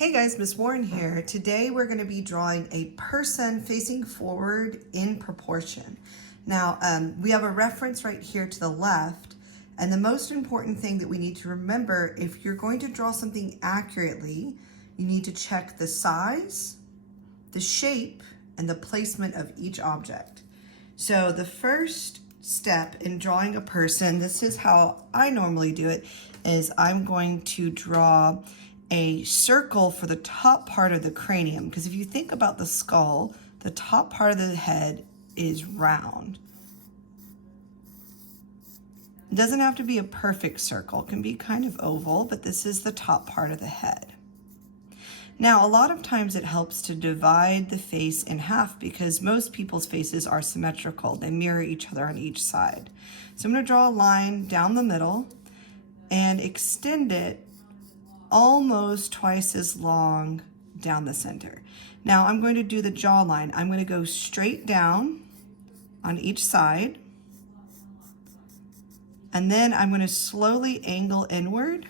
Hey guys, Miss Warren here. Today we're going to be drawing a person facing forward in proportion. Now, we have a reference right here to the left, and the most important thing that we need to remember, if you're going to draw something accurately, you need to check the size, the shape, and the placement of each object. So the first step in drawing a person, this is how I normally do it, is I'm going to draw a circle for the top part of the cranium, because if you think about the skull, the top part of the head is round. It doesn't have to be a perfect circle, it can be kind of oval, but this is the top part of the head. Now, a lot of times it helps to divide the face in half because most people's faces are symmetrical. They mirror each other on each side. So I'm going to draw a line down the middle and extend it almost twice as long down the center. Now I'm going to do the jawline. I'm going to go straight down on each side, and then I'm going to slowly angle inward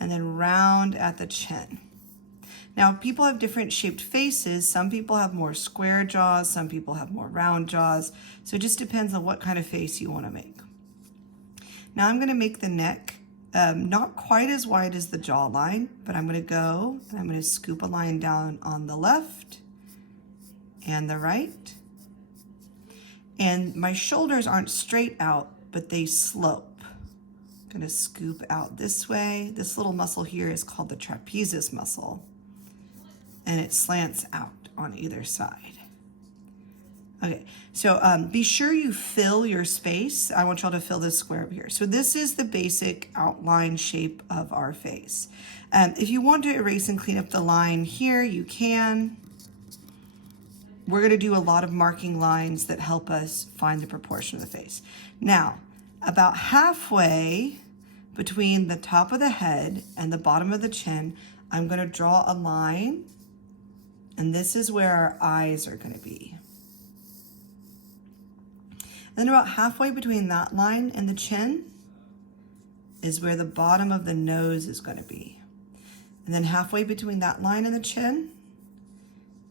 and then round at the chin. Now, people have different shaped faces. Some people have more square jaws, some people have more round jaws. So it just depends on what kind of face you want to make. Now I'm going to make the neck not quite as wide as the jawline, but I'm going to go and I'm going to scoop a line down on the left and the right. And my shoulders aren't straight out, but they slope. I'm going to scoop out this way. This little muscle here is called the trapezius muscle, and it slants out on either side. Okay, so be sure you fill your space. I want y'all to fill this square over here. So this is the basic outline shape of our face. If you want to erase and clean up the line here, you can. We're gonna do a lot of marking lines that help us find the proportion of the face. Now, about halfway between the top of the head and the bottom of the chin, I'm gonna draw a line, and this is where our eyes are gonna be. Then about halfway between that line and the chin is where the bottom of the nose is going to be. And then halfway between that line and the chin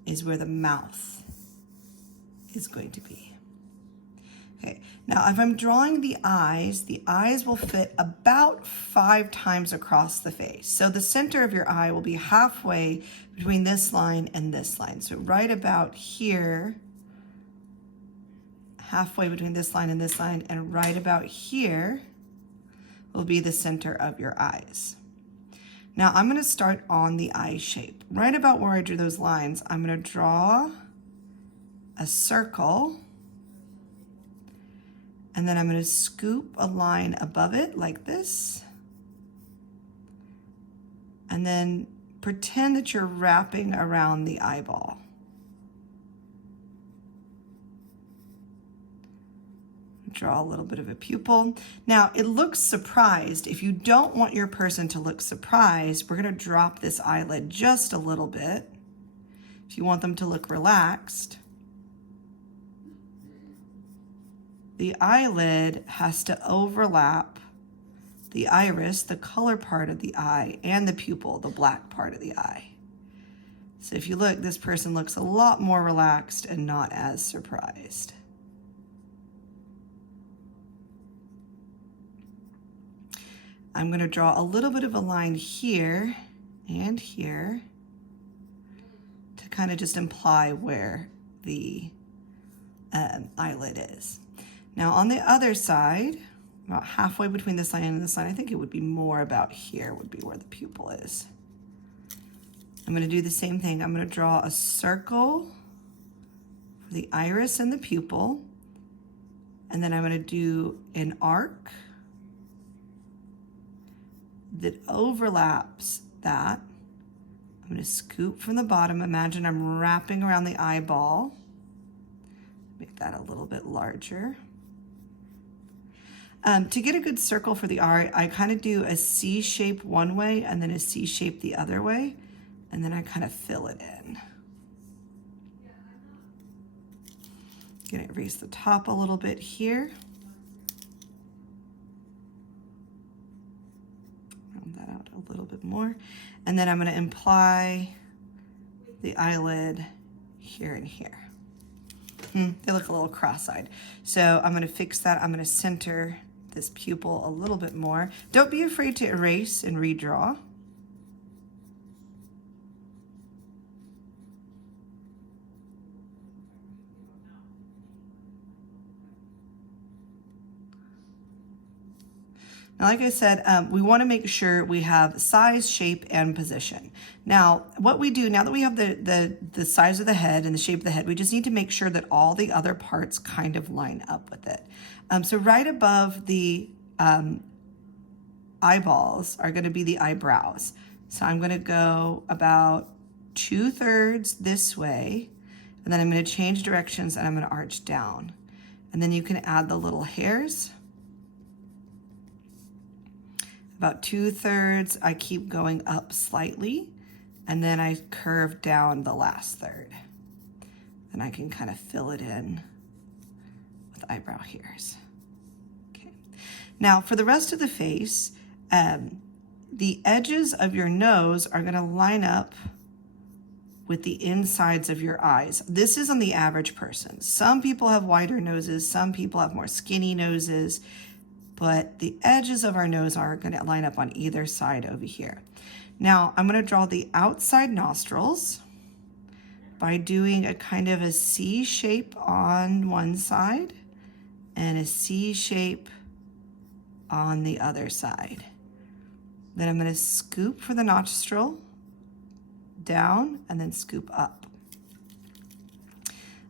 is where the mouth is going to be. Okay, now if I'm drawing the eyes will fit about 5 times across the face. So the center of your eye will be halfway between this line and this line. So right about here, halfway between this line and right about here will be the center of your eyes. Now I'm going to start on the eye shape. Right about where I drew those lines, I'm going to draw a circle, and then I'm going to scoop a line above it like this, and then pretend that you're wrapping around the eyeball. Draw a little bit of a pupil. Now it looks surprised. If you don't want your person to look surprised, we're going to drop this eyelid just a little bit. If you want them to look relaxed, the eyelid has to overlap the iris, the color part of the eye, and the pupil, the black part of the eye. So if you look, this person looks a lot more relaxed and not as surprised. I'm going to draw a little bit of a line here and here to kind of just imply where the eyelid is. Now on the other side, about halfway between this line and this line, I think it would be more about here would be where the pupil is. I'm going to do the same thing. I'm going to draw a circle for the iris and the pupil, and then I'm going to do an arc that overlaps that. I'm going to scoop from the bottom. Imagine I'm wrapping around the eyeball. Make that a little bit larger. To get a good circle for the eye, I kind of do a C shape one way and then a C shape the other way, and then I kind of fill it in. Gonna erase the top a little bit here. Round that out a a little bit more. And then I'm going to apply the eyelid here and here. They look a little cross-eyed. So I'm going to fix that. I'm going to center this pupil a little bit more. Don't be afraid to erase and redraw. Now, like I said, we want to make sure we have size, shape, and position. Now, what we do, now that we have the size of the head and the shape of the head, we just need to make sure that all the other parts kind of line up with it. So right above the eyeballs are going to be the eyebrows. So I'm going to go about 2/3 this way, and then I'm going to change directions and I'm going to arch down. And then you can add the little hairs. About 2/3, I keep going up slightly, and then I curve down the last third. Then I can kind of fill it in with eyebrow hairs. Okay. Now for the rest of the face, the edges of your nose are going to line up with the insides of your eyes. This is on the average person. Some people have wider noses, some people have more skinny noses, but the edges of our nose are going to line up on either side over here. Now I'm going to draw the outside nostrils by doing a kind of a C shape on one side and a C shape on the other side. Then I'm going to scoop for the nostril down and then scoop up.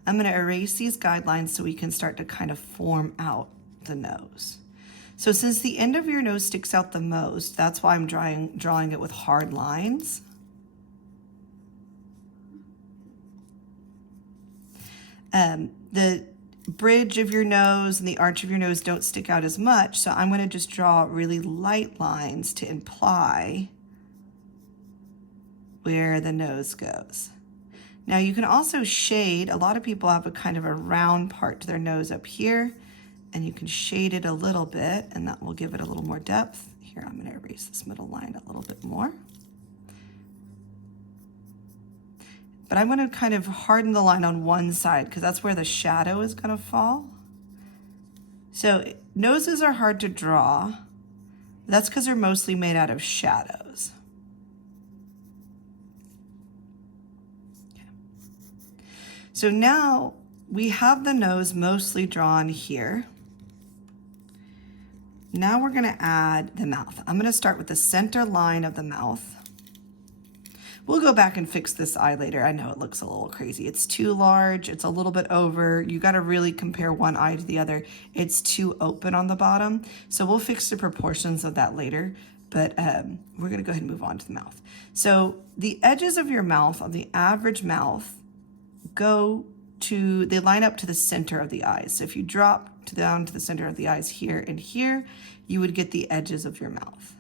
I'm going to erase these guidelines so we can start to kind of form out the nose. So since the end of your nose sticks out the most, that's why I'm drawing it with hard lines. The bridge of your nose and the arch of your nose don't stick out as much, so I'm going to just draw really light lines to imply where the nose goes. Now you can also shade. A lot of people have a kind of a round part to their nose up here, and you can shade it a little bit, and that will give it a little more depth. Here, I'm going to erase this middle line a little bit more. But I'm going to kind of harden the line on one side because that's where the shadow is going to fall. So noses are hard to draw. That's because they're mostly made out of shadows. Okay. So now we have the nose mostly drawn here. Now we're going to add the mouth. I'm going to start with the center line of the mouth. We'll go back and fix this eye later. I know it looks a little crazy. It's too large. It's a little bit over. You got to really compare one eye to the other. It's too open on the bottom. So we'll fix the proportions of that later. But we're going to go ahead and move on to the mouth. So the edges of your mouth, on the average mouth, they line up to the center of the eyes. So if you drop down to the center of the eyes here and here, you would get the edges of your mouth.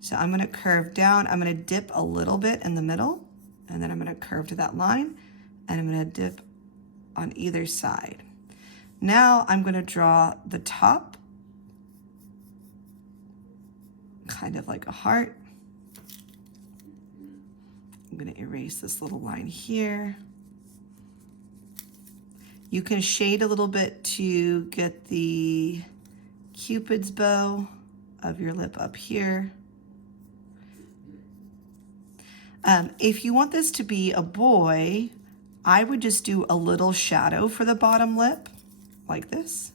So I'm going to curve down. I'm going to dip a little bit in the middle, and then I'm going to curve to that line, and I'm going to dip on either side. Now I'm going to draw the top, kind of like a heart. I'm going to erase this little line here. You can shade a little bit to get the Cupid's bow of your lip up here. If you want this to be a boy, I would just do a little shadow for the bottom lip, like this.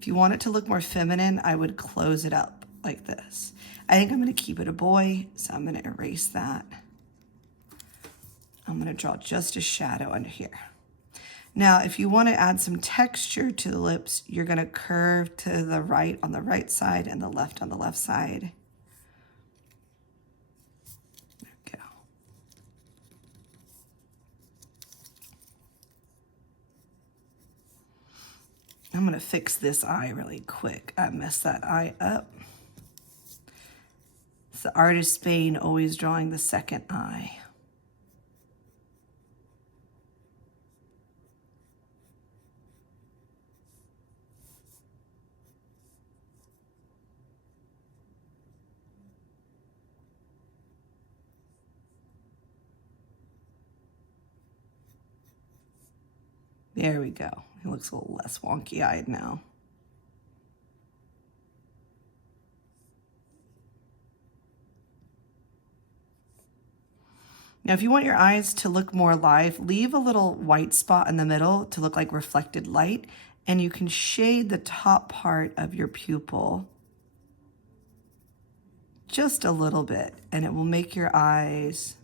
If you want it to look more feminine, I would close it up like this. I think I'm going to keep it a boy, so I'm going to erase that. I'm going to draw just a shadow under here. Now, if you want to add some texture to the lips, you're going to curve to the right on the right side and the left on the left side. There we go. I'm going to fix this eye really quick. I messed that eye up. It's the artist Spain always drawing the second eye. There we go. He looks a little less wonky-eyed now. Now, if you want your eyes to look more alive, leave a little white spot in the middle to look like reflected light, and you can shade the top part of your pupil just a little bit, and it will make your eyes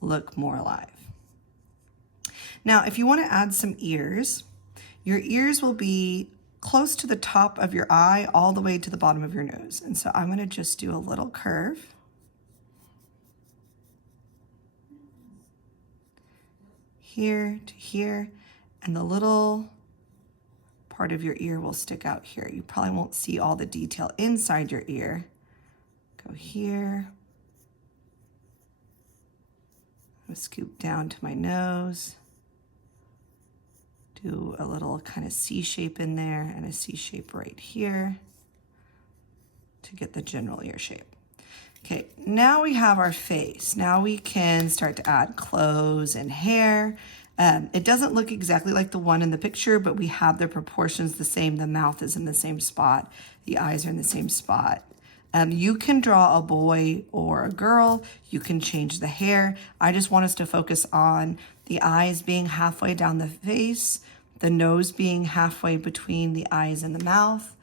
look more alive. Now, if you want to add some ears, your ears will be close to the top of your eye all the way to the bottom of your nose. And so I'm going to just do a little curve. Here to here, and the little part of your ear will stick out here. You probably won't see all the detail inside your ear. Go here. I'm gonna scoop down to my nose. Do a little kind of C shape in there and a C shape right here to get the general ear shape. Okay, now we have our face. Now we can start to add clothes and hair. It doesn't look exactly like the one in the picture, but we have the proportions the same. The mouth is in the same spot. The eyes are in the same spot. You can draw a boy or a girl. You can change the hair. I just want us to focus on the eyes being halfway down the face, the nose being halfway between the eyes and the mouth,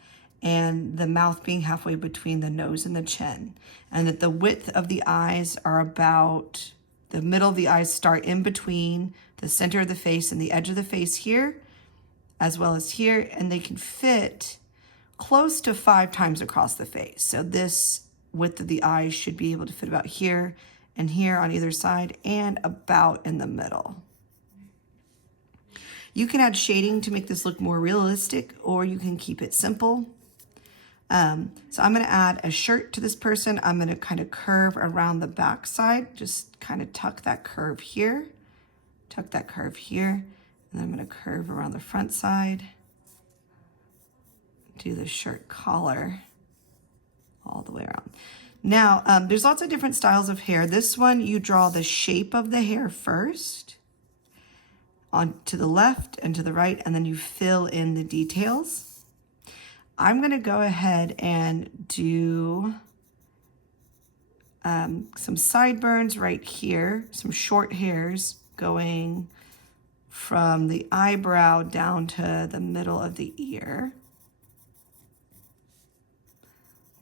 and the mouth being halfway between the nose and the chin. And that the width of the eyes are about, the middle of the eyes start in between the center of the face and the edge of the face here, as well as here, and they can fit close to 5 times across the face. So this width of the eyes should be able to fit about here and here on either side and about in the middle. You can add shading to make this look more realistic, or you can keep it simple. So I'm going to add a shirt to this person. I'm going to kind of curve around the back side, just kind of tuck that curve here, and then I'm going to curve around the front side, do the shirt collar all the way around. Now, there's lots of different styles of hair. This one, you draw the shape of the hair first, on to the left and to the right, and then you fill in the details. I'm going to go ahead and do some sideburns right here, some short hairs going from the eyebrow down to the middle of the ear.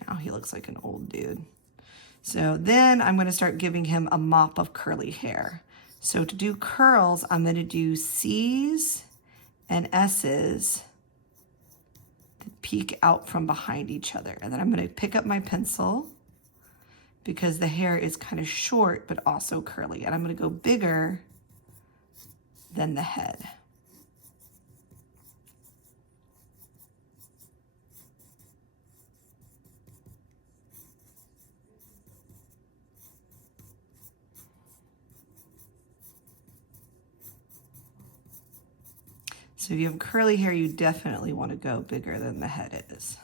Now he looks like an old dude. So then I'm going to start giving him a mop of curly hair. So to do curls, I'm going to do C's and S's that peek out from behind each other. And then I'm going to pick up my pencil because the hair is kind of short but also curly. And I'm going to go bigger than the head. So if you have curly hair, you definitely want to go bigger than the head is.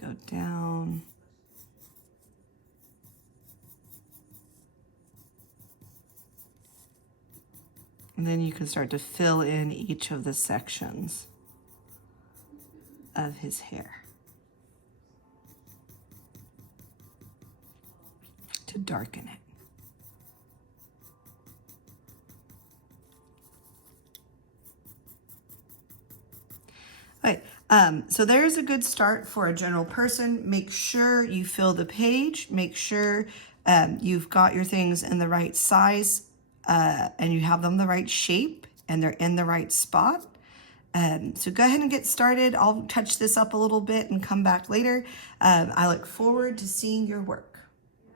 Go down. And then you can start to fill in each of the sections of his hair to darken it. Okay, so there's a good start for a general person. Make sure you fill the page. Make sure you've got your things in the right size and you have them the right shape and they're in the right spot. So go ahead and get started. I'll touch this up a little bit and come back later. I look forward to seeing your work.